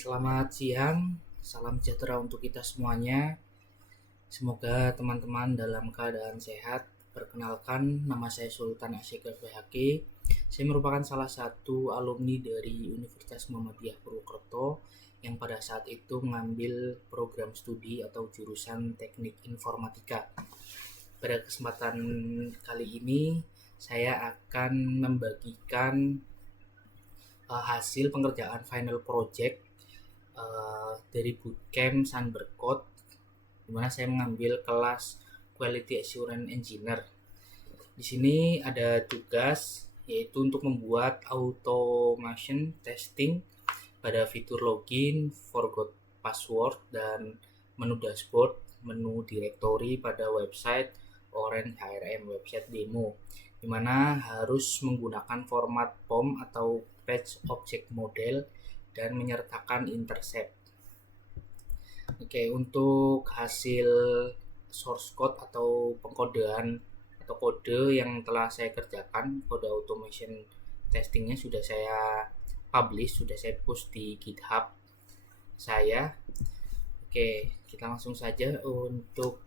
Selamat siang, salam sejahtera untuk kita semuanya. Semoga teman-teman dalam keadaan sehat. Perkenalkan, nama saya Sultan Asyik FHK. Saya merupakan salah satu alumni dari Universitas Muhammadiyah Purwokerto yang pada saat itu mengambil program studi atau jurusan Teknik Informatika. Pada kesempatan kali ini, saya akan membagikan hasil pengerjaan final project dari bootcamp Sunbird Code, di mana saya mengambil kelas Quality Assurance Engineer. Di sini ada tugas yaitu untuk membuat automation testing pada fitur login, forgot password, dan menu dashboard, menu directory pada website Orange HRM website demo, di mana harus menggunakan format POM atau Page Object Model dan menyertakan intercept. Oke, untuk hasil source code atau pengkodean atau kode yang telah saya kerjakan, kode automation testingnya sudah saya publish, sudah saya post di GitHub saya. Oke, kita langsung saja untuk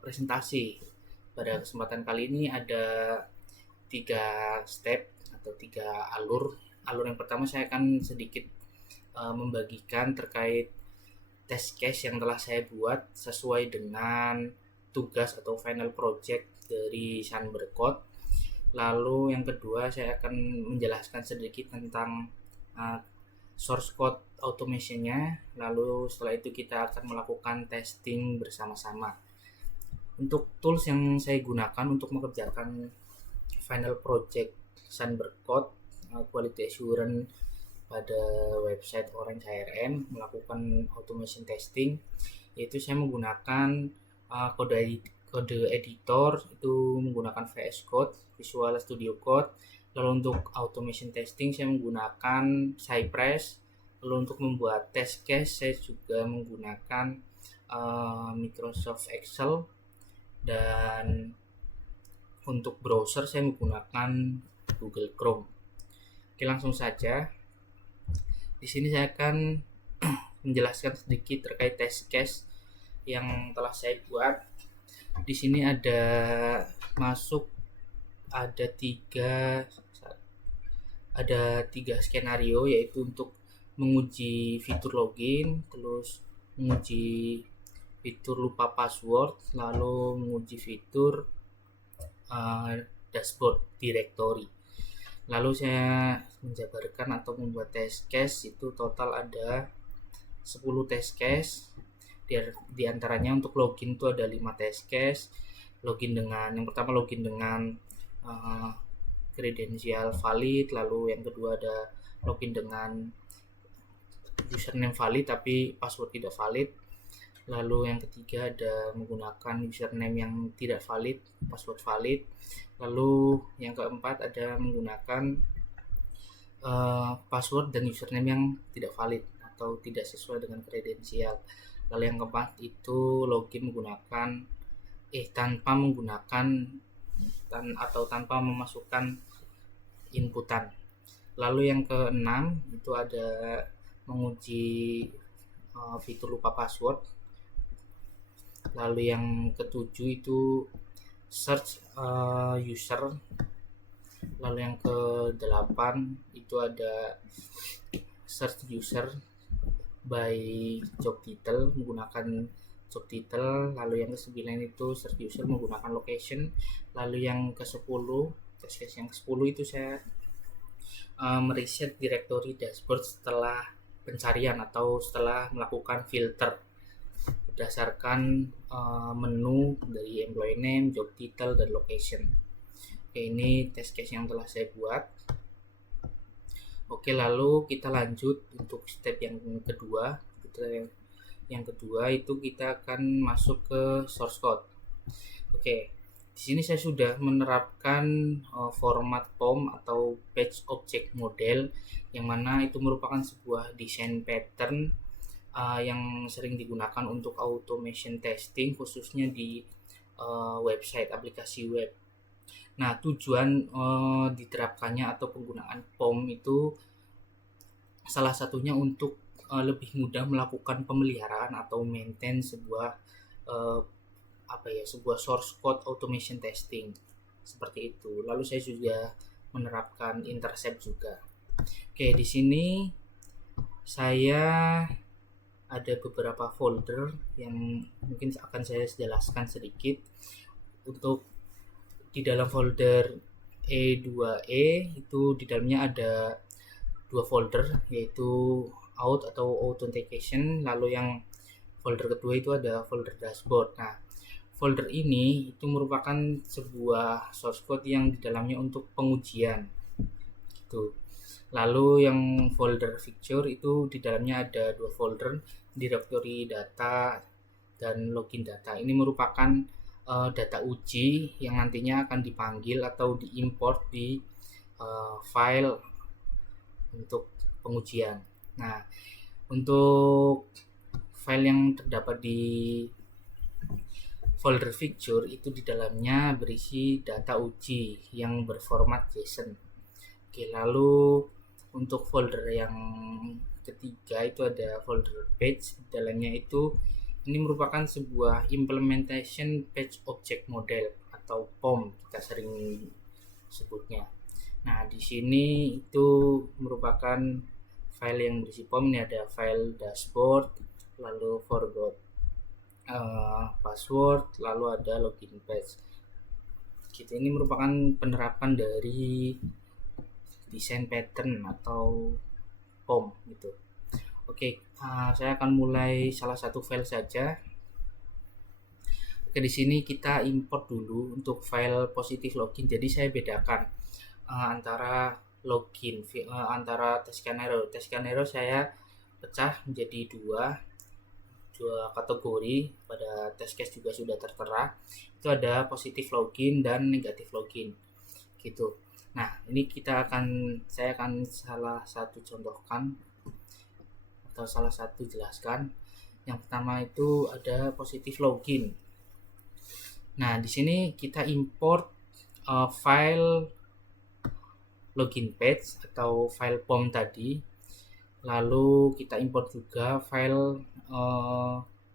presentasi. Pada kesempatan kali ini ada 3 step atau 3 alur. Alur yang pertama saya akan sedikit membagikan terkait test case yang telah saya buat sesuai dengan tugas atau final project dari Sunbird Code. Lalu yang kedua saya akan menjelaskan sedikit tentang source code automationnya. Lalu setelah itu kita akan melakukan testing bersama-sama. Untuk tools yang saya gunakan untuk mengerjakan final project Sunbird Code Quality Assurance pada website Orange HRM melakukan automation testing, yaitu saya menggunakan kode editor itu menggunakan VS Code, Visual Studio Code. Lalu untuk automation testing saya menggunakan Cypress. Lalu untuk membuat test case saya juga menggunakan Microsoft Excel, dan untuk browser saya menggunakan Google Chrome. Oke, langsung saja. Di sini saya akan menjelaskan sedikit terkait test case yang telah saya buat. Di sini ada tiga skenario, yaitu untuk menguji fitur login, terus menguji fitur lupa password, lalu menguji fitur dashboard directory. Lalu saya menjabarkan atau membuat test case, itu total ada 10 test case. Di antaranya untuk login itu ada 5 test case. Yang pertama login dengan kredensial valid, lalu yang kedua ada login dengan username valid tapi password tidak valid. Lalu yang ketiga ada menggunakan username yang tidak valid, password valid. Lalu yang keempat ada menggunakan password dan username yang tidak valid atau tidak sesuai dengan kredensial. Lalu yang keempat itu login menggunakan tanpa memasukkan inputan. Lalu yang keenam itu ada menguji fitur lupa password. Lalu yang ketujuh itu search user. Lalu yang ke-8 itu ada search user by job title, menggunakan job title. Lalu yang ke-9 itu search user menggunakan location. Lalu yang ke-10, test case yang ke-10 itu saya mereset directory dashboard setelah pencarian atau setelah melakukan filter berdasarkan menu dari employee name, job title, dan location. Oke, ini test case yang telah saya buat. Oke, lalu kita lanjut untuk step yang kedua. Yang kedua itu kita akan masuk ke source code. Oke, di sini saya sudah menerapkan format POM atau Page Object Model, yang mana itu merupakan sebuah desain pattern yang sering digunakan untuk automation testing, khususnya di website aplikasi web. Nah, tujuan diterapkannya atau penggunaan POM itu salah satunya untuk lebih mudah melakukan pemeliharaan atau maintain sebuah uh, sebuah source code automation testing seperti itu. Lalu saya juga menerapkan intercept juga. Oke, di sini saya ada beberapa folder yang mungkin akan saya jelaskan sedikit. Untuk di dalam folder E2E itu di dalamnya ada dua folder, yaitu out atau authentication, lalu yang folder kedua itu ada folder dashboard. Nah, folder ini itu merupakan sebuah source code yang di dalamnya untuk pengujian gitu. Lalu yang folder feature itu di dalamnya ada dua folder, directory data dan login data. Ini merupakan data uji yang nantinya akan dipanggil atau diimport di file untuk pengujian. Nah, untuk file yang terdapat di folder feature itu di dalamnya berisi data uji yang berformat JSON. Oke, lalu untuk folder yang ketiga itu ada folder page. Di dalamnya itu ini merupakan sebuah implementation page object model atau POM kita sering sebutnya. Nah, di sini itu merupakan file yang berisi POM. Ini ada file dashboard, lalu forgot password, lalu ada login page. Gitu, ini merupakan penerapan dari desain pattern atau POM gitu. Oke, saya akan mulai salah satu file saja. Oke, di sini kita import dulu untuk file positif login. Jadi saya bedakan antara login antara test scenario. Test scenario saya pecah menjadi dua kategori. Pada test case juga sudah tertera. Itu ada positif login dan negatif login. Gitu. Nah, ini saya akan salah satu contohkan atau salah satu jelaskan. Yang pertama itu ada positif login. Nah, di sini kita import file login page atau file POM tadi. Lalu kita import juga file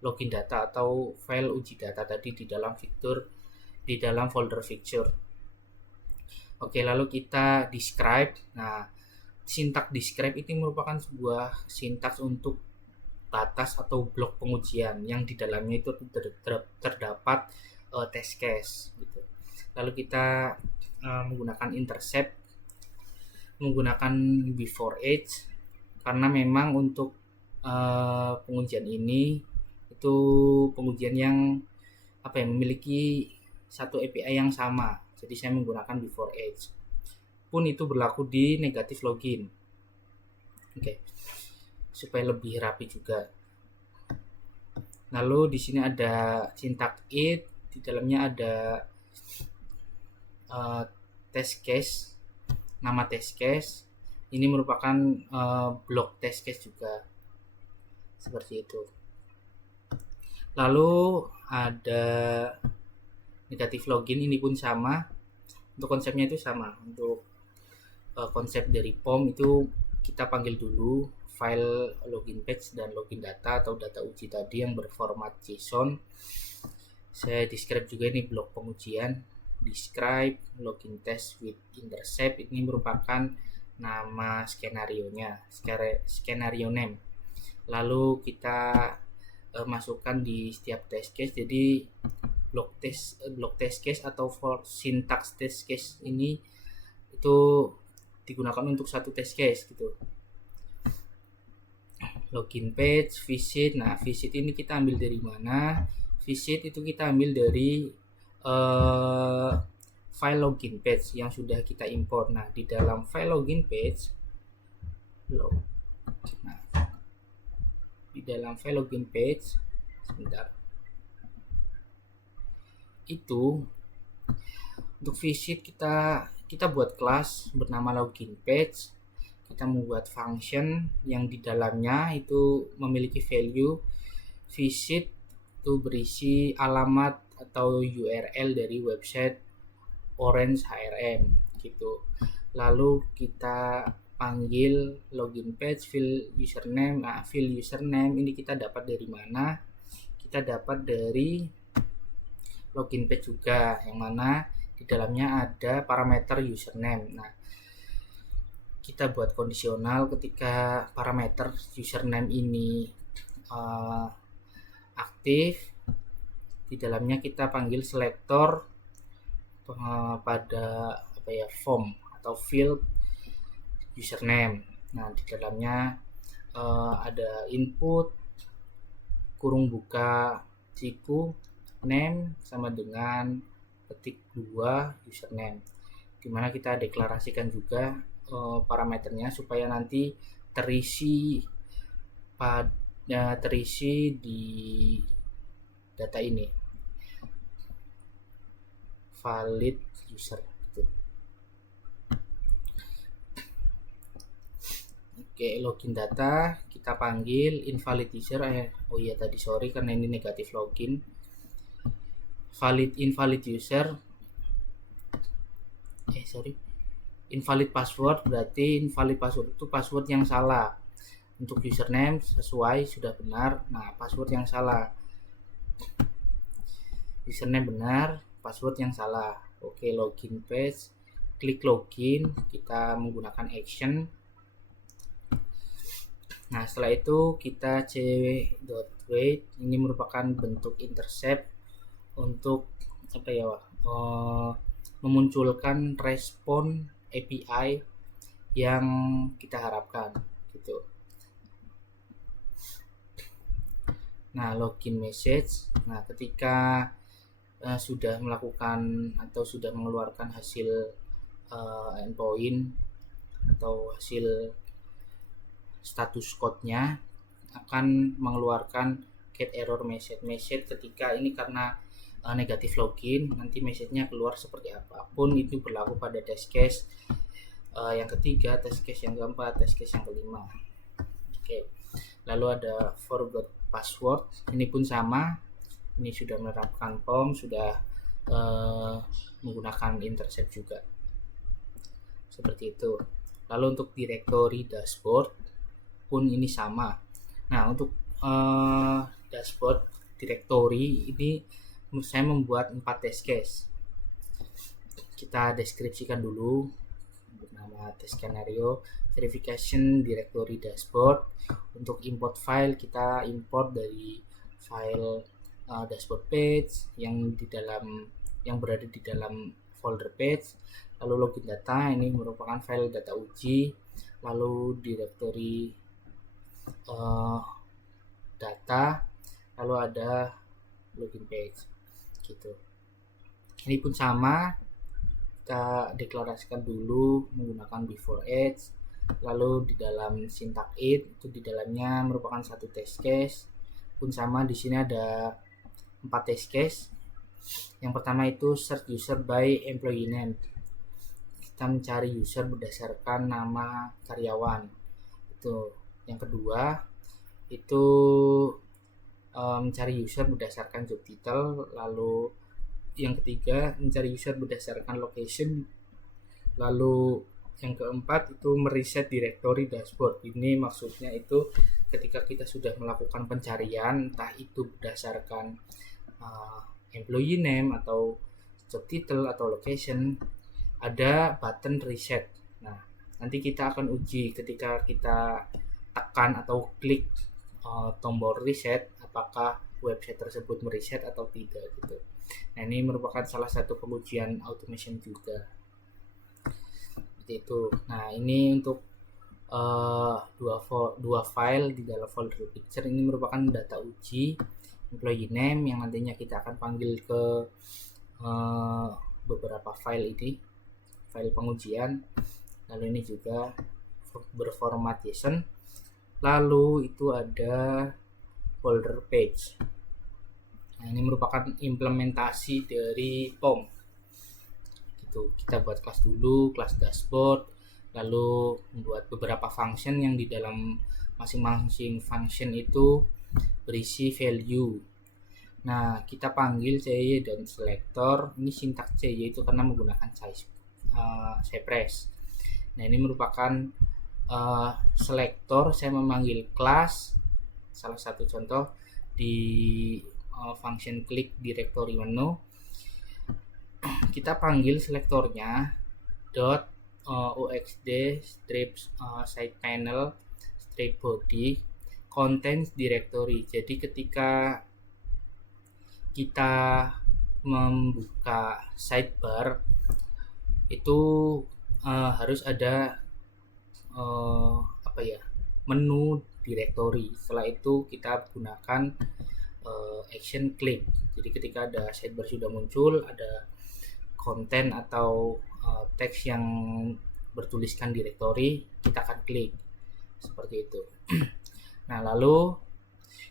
login data atau file uji data tadi di dalam folder feature. Oke, lalu kita describe. Nah, sintak describe itu merupakan sebuah sintaks untuk batas atau blok pengujian yang di dalamnya itu terdapat test case gitu. Lalu kita menggunakan intercept, menggunakan before age, karena memang untuk pengujian ini itu pengujian yang memiliki satu API yang sama. Jadi saya menggunakan before age. Pun itu berlaku di negatif login. Oke. Supaya lebih rapi juga. Lalu di sini ada syntax it, di dalamnya ada test case, nama test case. Ini merupakan blok test case juga. Seperti itu. Lalu ada negatif login, ini pun sama. Untuk konsepnya itu sama. Untuk konsep dari POM itu kita panggil dulu file login page dan login data atau data uji tadi yang berformat JSON. Saya describe juga ini blok pengujian. Describe login test with intercept, ini merupakan nama skenario-nya, skenario name. Lalu kita masukkan di setiap test case. Jadi blok test case atau syntax test case ini itu digunakan untuk satu test case gitu. Login page, visit. Nah, visit ini kita ambil dari mana? Visit itu kita ambil dari file login page yang sudah kita import. Nah, di dalam file login page, sebentar. Itu untuk visit kita buat kelas bernama login page. Kita membuat function yang di dalamnya itu memiliki value visit, itu berisi alamat atau URL dari website Orange HRM gitu. Lalu kita panggil login page, fill username. Nah, fill username ini kita dapat dari mana? Kita dapat dari login page juga, yang mana di dalamnya ada parameter username. Nah, kita buat kondisional ketika parameter username ini aktif, di dalamnya kita panggil selector pada form atau field username. Nah, di dalamnya ada input kurung buka siku name sama dengan ketik 2 username, dimana kita deklarasikan juga parameternya supaya nanti terisi di data ini valid user gitu. Oke, login data kita panggil invalid user. Tadi sorry karena ini negatif login. Invalid user. Invalid password berarti invalid password itu password yang salah. Untuk username sesuai sudah benar. Nah, password yang salah. Username benar, password yang salah. Oke, login page. Klik login, kita menggunakan action. Nah, setelah itu kita cw.wait, ini merupakan bentuk intercept untuk memunculkan respon API yang kita harapkan gitu. Nah, login message. Nah, ketika sudah melakukan atau sudah mengeluarkan hasil endpoint atau hasil status code-nya, akan mengeluarkan get error message ketika ini karena negatif login, nanti message-nya keluar seperti apapun. Itu berlaku pada test case yang ketiga, test case yang keempat, test case yang kelima. Oke. Lalu ada forgot password, ini pun sama, ini sudah menerapkan POM, sudah menggunakan intercept juga seperti itu. Lalu untuk directory dashboard pun ini sama. Nah, untuk dashboard directory ini saya membuat 4 test case. Kita deskripsikan dulu. Bernama test scenario verification directory dashboard. Untuk import file, kita import dari file dashboard page yang berada di dalam folder page. Lalu login data, ini merupakan file data uji. Lalu directory data, lalu ada login page gitu. Ini pun sama, kita deklarasikan dulu menggunakan before edge. Lalu di dalam syntax it itu di dalamnya merupakan satu test case, pun sama. Di sini ada 4 test case. Yang pertama itu search user by employee name, kita mencari user berdasarkan nama karyawan itu. Yang kedua itu mencari user berdasarkan job title. Lalu yang ketiga mencari user berdasarkan location. Lalu yang keempat itu mereset directory dashboard. Ini maksudnya itu ketika kita sudah melakukan pencarian, entah itu berdasarkan employee name atau job title atau location, ada button reset. Nah, nanti kita akan uji ketika kita tekan atau klik tombol reset, apakah website tersebut mereset atau tidak gitu. Nah, ini merupakan salah satu pengujian automation juga seperti itu. Nah, ini untuk dua file di dalam folder picture. Ini merupakan data uji employee name yang nantinya kita akan panggil ke beberapa file ini, file pengujian. Lalu ini juga berformattation. Lalu itu ada folder page. Nah, ini merupakan implementasi dari POM gitu. Kita buat kelas dulu, kelas dashboard, lalu membuat beberapa function yang di dalam masing-masing function itu berisi value. Nah, kita panggil cy dan selector. Ini sintaks cy itu karena menggunakan Cypress. Nah, ini merupakan selektor saya memanggil kelas, salah satu contoh di function click directory menu, kita panggil selektornya dot oxd strip side panel strip body contents directory. Jadi ketika kita membuka sidebar itu harus ada menu directory. Setelah itu kita gunakan action click. Jadi ketika ada sidebar sudah muncul, ada konten atau teks yang bertuliskan directory, kita akan klik seperti itu. Nah, lalu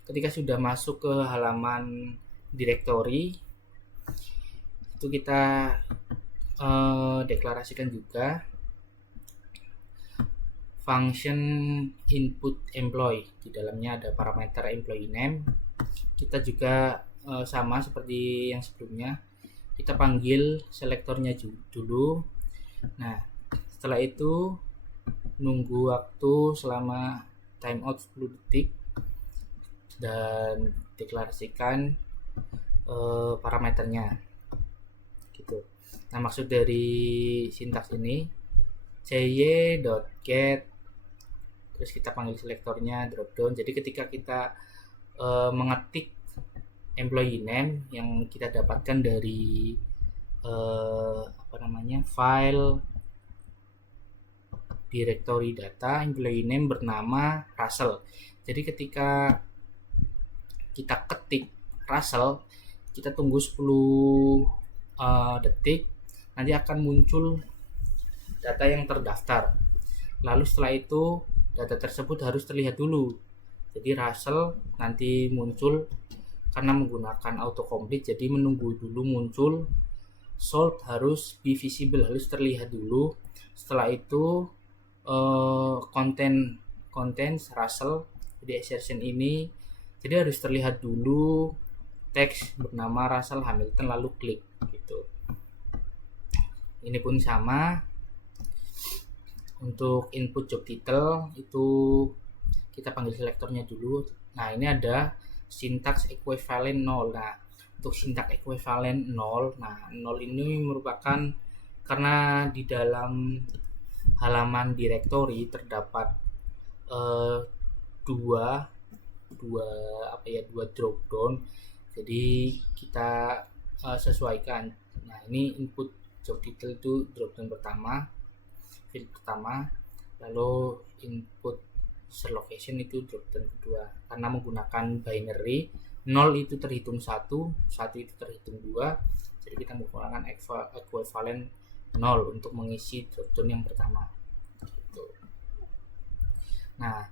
ketika sudah masuk ke halaman directory, itu kita deklarasikan juga function input employee. Di dalamnya ada parameter employee name. Kita juga sama seperti yang sebelumnya, kita panggil selektornya dulu. Nah, setelah itu nunggu waktu selama timeout 10 detik dan deklarasikan parameternya gitu. Nah, maksud dari sintaks ini cy.get, terus kita panggil selektornya dropdown. Jadi ketika kita mengetik employee name yang kita dapatkan dari file directory data, employee name bernama Russell. Jadi ketika kita ketik Russell, kita tunggu 10 detik, nanti akan muncul data yang terdaftar. Lalu setelah itu data tersebut harus terlihat dulu. Jadi Russell nanti muncul karena menggunakan autocomplete, jadi menunggu dulu muncul. Sort harus be visible, harus terlihat dulu. Setelah itu contents Russell, jadi assertion ini jadi harus terlihat dulu teks bernama Russell Hamilton, lalu klik gitu. Ini pun sama untuk input job title, itu kita panggil selektornya dulu. Nah, ini ada sintaks equivalent 0. Nah, untuk sintaks equivalent 0, nah 0 ini merupakan karena di dalam halaman directory terdapat dua drop down, jadi kita sesuaikan. Nah, ini input job title itu drop down pertama, field pertama, lalu input user location itu drop down kedua. Karena menggunakan binary, 0 itu terhitung 1 itu terhitung 2, jadi kita menggunakan equivalent 0 untuk mengisi drop down yang pertama gitu. Nah,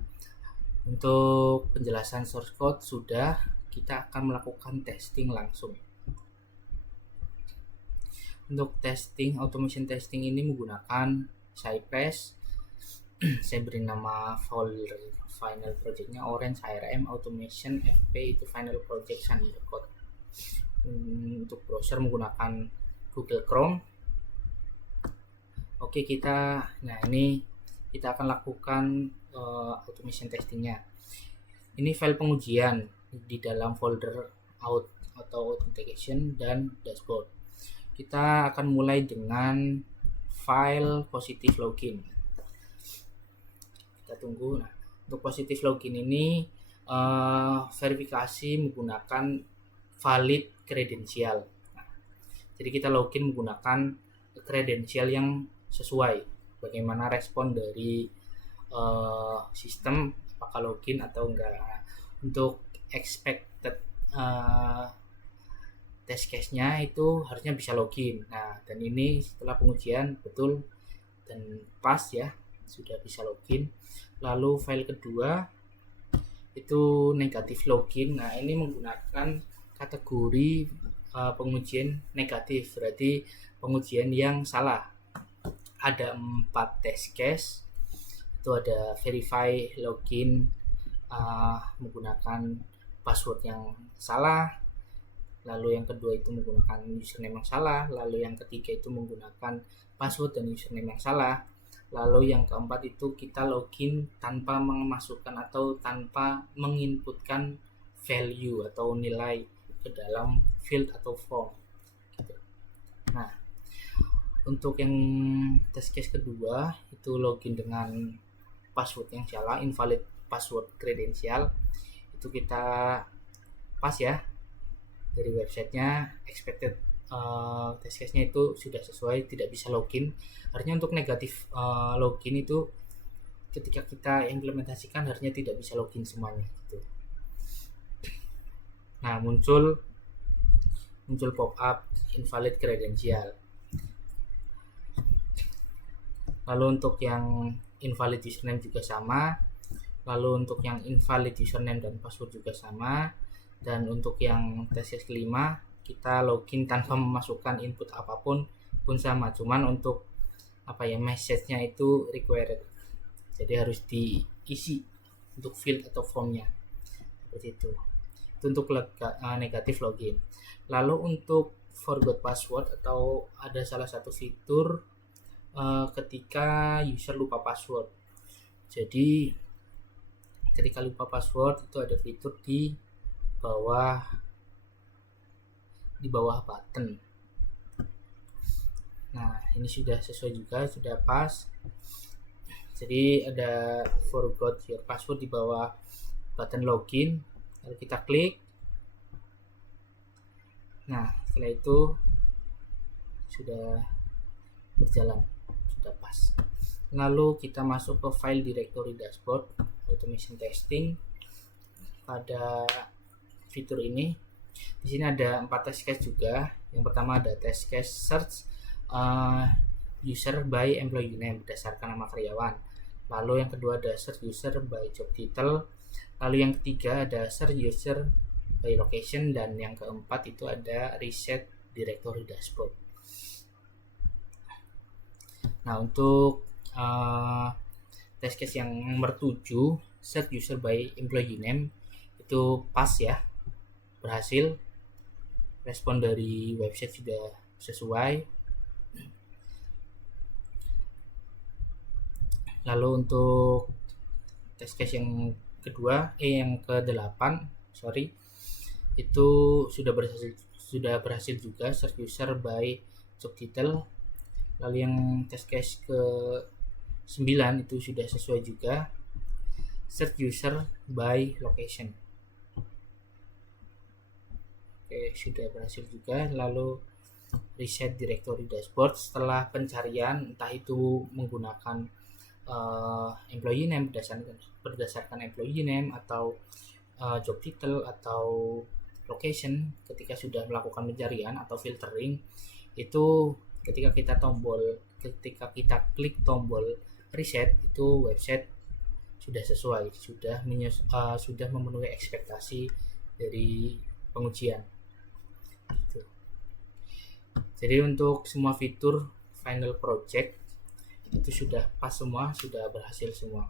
untuk penjelasan source code sudah, kita akan melakukan testing langsung. Untuk testing, automation testing ini menggunakan Cypress. Saya beri nama folder final projectnya Orange ARM Automation FP, itu final project Sunbercode. Untuk browser menggunakan Google Chrome. Oke, ini kita akan lakukan automation testingnya. Ini file pengujian di dalam folder out atau authentication dan dashboard. Kita akan mulai dengan file positive login. Kita tunggu. Nah, untuk positive login ini verifikasi menggunakan valid kredensial. Nah, jadi kita login menggunakan kredensial yang sesuai. Bagaimana respon dari sistem, apakah login atau enggak. Untuk expected test case-nya itu harusnya bisa login. Nah, dan ini setelah pengujian betul dan pas ya, sudah bisa login. Lalu file kedua itu negatif login. Nah, ini menggunakan kategori pengujian negatif, berarti pengujian yang salah. Ada 4 test case. Itu ada verify login menggunakan password yang salah, lalu yang kedua itu menggunakan username yang salah, lalu yang ketiga itu menggunakan password dan username yang salah, Lalu yang keempat itu kita login tanpa memasukkan atau tanpa menginputkan value atau nilai ke dalam field atau form. Nah, untuk yang test case kedua itu login dengan password yang salah, invalid password kredensial. Itu kita pas ya dari websitenya, expected test case-nya itu sudah sesuai, tidak bisa login. Artinya untuk negatif login itu ketika kita implementasikan harusnya tidak bisa login semuanya gitu. Nah, muncul pop up invalid credential. Lalu untuk yang invalid username juga sama. Lalu untuk yang invalid username dan password juga sama. Dan untuk yang test case kelima, kita login tanpa memasukkan input apapun pun sama. Cuman untuk message-nya itu required. Jadi harus diisi untuk field atau formnya. Seperti itu. Itu untuk negatif login. Lalu untuk forgot password atau ada salah satu fitur ketika user lupa password. Jadi ketika lupa password itu ada fitur di bawah button. Nah, ini sudah sesuai juga, sudah pas. Jadi ada forgot your password di bawah button login. Lalu kita klik. Nah, setelah itu sudah berjalan, sudah pas. Lalu kita masuk ke file directory dashboard automation testing. Pada fitur ini di sini ada 4 test case juga. Yang pertama ada test case search user by employee name berdasarkan nama karyawan. Lalu yang kedua ada search user by job title. Lalu yang ketiga ada search user by location, dan yang keempat itu ada reset directory dashboard. Nah, untuk test case yang nomor 7 search user by employee name itu pas ya, berhasil. Respon dari website sudah sesuai. Lalu untuk test case yang yang ke-8 itu sudah berhasil juga search user by job title. Lalu yang test case ke-9 itu sudah sesuai juga search user by location. Oke, sudah berhasil juga. Lalu reset directory dashboard setelah pencarian, entah itu menggunakan employee name berdasarkan employee name atau job title atau location. Ketika sudah melakukan pencarian atau filtering itu ketika kita klik tombol reset, itu website sudah sesuai, sudah memenuhi ekspektasi dari pengujian gitu. Jadi untuk semua fitur final project itu sudah pas semua, sudah berhasil semua.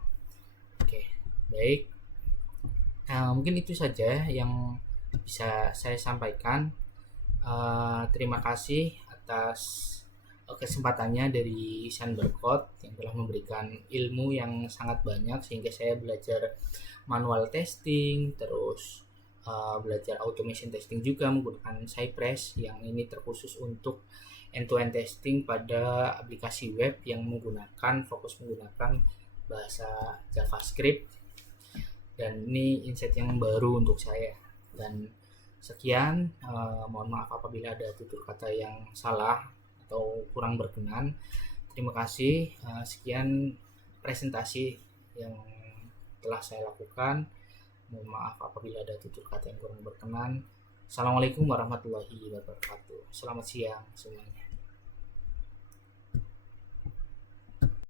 Oke, baik. Mungkin itu saja yang bisa saya sampaikan. Terima kasih atas kesempatannya dari Sunbercode yang telah memberikan ilmu yang sangat banyak, sehingga saya belajar manual testing, terus belajar automation testing juga menggunakan Cypress, yang ini terkhusus untuk end-to-end testing pada aplikasi web yang fokus menggunakan bahasa JavaScript. Dan ini insight yang baru untuk saya. Dan sekian, mohon maaf apabila ada tutur kata yang salah atau kurang berkenan. Terima kasih. Sekian presentasi yang telah saya lakukan. Mohon maaf apabila ada tutur kata yang kurang berkenan. Assalamualaikum warahmatullahi wabarakatuh. Selamat siang semuanya.